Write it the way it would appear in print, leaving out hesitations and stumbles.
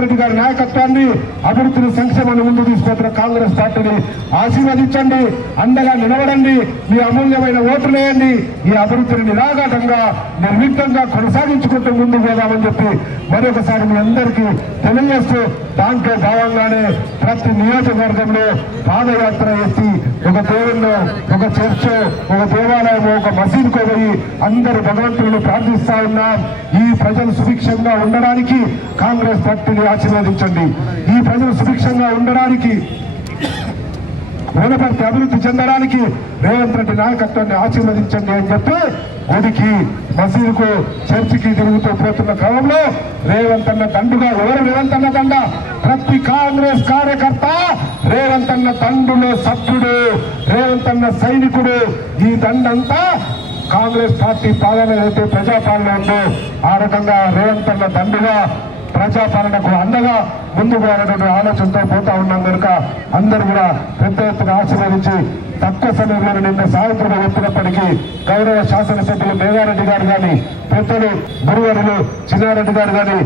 రేవంత్ రెడ్డి గారి నాయకత్వాన్ని, అభివృద్ధిని, సంక్షేమాన్ని ముందు తీసుకొస్తున్న కాంగ్రెస్ పార్టీని ఆశీర్వదించండి, అండగా నిలబడండి, మీ అమూల్యమైన ఓట్లు వేయండి. ఈ అభివృద్ధిని నిరాఘాటంగా నిర్విఘ్నంగా కొనసాగించుకుంటూ ముందుకు పోదామని చెప్పి మరొకసారి మీ అందరికీ తెలియజేస్తూ, దాంట్లో భాగంగానే ప్రతి నియోజకవర్గంలో పాదయాత్ర చేసి ఒక దేవుల్లో, ఒక చర్చో, ఒక దేవాలయమో, ఒక మసీదుకో పోయి అందరూ భగవంతులను ప్రార్థిస్తా ఉన్నాం. ఈ ప్రజలు సుభిక్షంగా ఉండడానికి కాంగ్రెస్ పార్టీని ఆశీర్వదించండి. ఈ ప్రజలు సుభిక్షంగా ఉండడానికి, వనపర్తి అభివృద్ధి చెందడానికి రేవంత్ రెడ్డి నాయకత్వాన్ని ఆశీర్వదించండి అని చెప్పి గుడికి, మసీదుకు, చర్చికి తిరుగుతూ పోతున్న క్రమంలో రేవంత్ అన్న దండుగా, ఎవరు రేవంత్ అన్న దండ? ప్రతి కాంగ్రెస్ కార్యకర్త రేవంత్ అన్న దండులో సభ్యుడు, రేవంత్ అన్న సైనికుడు. ఈ దండంతా కాంగ్రెస్ పార్టీ పాలన అయితే ప్రజాపాలన ఉందో ఆ రకంగా రేవంత్ అన్న దండుగా ప్రజాపాలనకు అండగా ముందుకు వెళ్ళటువంటి ఆలోచనతో పోతా ఉన్నాం కనుక అందరూ కూడా పెద్ద ఎత్తున ఆశీర్వదించి, తక్కువ సమయంలో నిన్న సాయంత్రం వచ్చినప్పటికీ గౌరవ శాసనసభ్యులు మేఘారెడ్డి గారు కానీ, పెద్దలు గురువరులు చిన్నారెడ్డి గారు కానీ,